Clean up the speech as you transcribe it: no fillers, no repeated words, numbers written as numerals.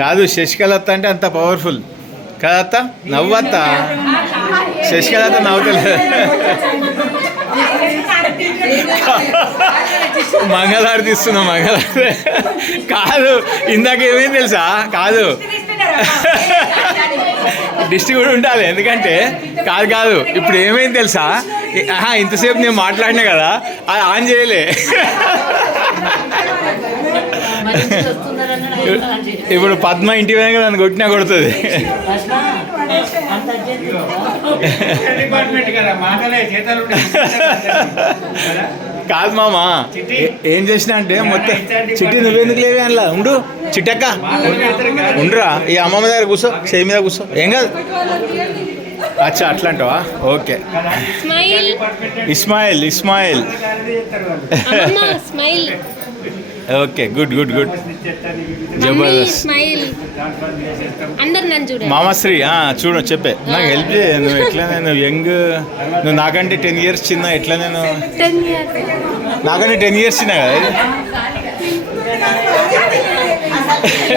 కాదు శశికళత్త అంటే అంత పవర్ఫుల్ కదత్త నవ్వత్త శశికళత్త నవ్వుతలేదు మంగళారతి ఇస్తున్నా మంగళారతి కాదు ఇందాక ఏమైంది తెలుసా కాదు డిస్ట్రిక్ట్ కూడా ఉండాలి ఎందుకంటే కాదు కాదు ఇప్పుడు ఏమైంది తెలుసా ఇంతసేపు నేను మాట్లాడినా కదా అది ఆన్ చేయలే ఇప్పుడు పద్మ ఇంటి వెనక నన్ను కొట్టినా కొడుతుంది కాదు మామ ఏం చేసినా అంటే మొత్తం చిట్టి నువ్వెందుకు లేవి అందులో ఉండు చిట్టక్క ఉండురా ఈ అమ్మమ్మ దగ్గర కూర్చో చేయి మీద కూర్చో ఏం కాదు అచ్చా అట్లా అంటావా okay Ismail Ismail okay good good good జబర్దస్త్ మామశ్రీ చూడు చెప్పే నాకు హెల్ప్ చేయ నువ్వు ఎట్లా నేను యంగ్ నువ్వు నాకంటే 10 years చిన్న ఎట్లా నేను నాకంటే 10 years చిన్న కదా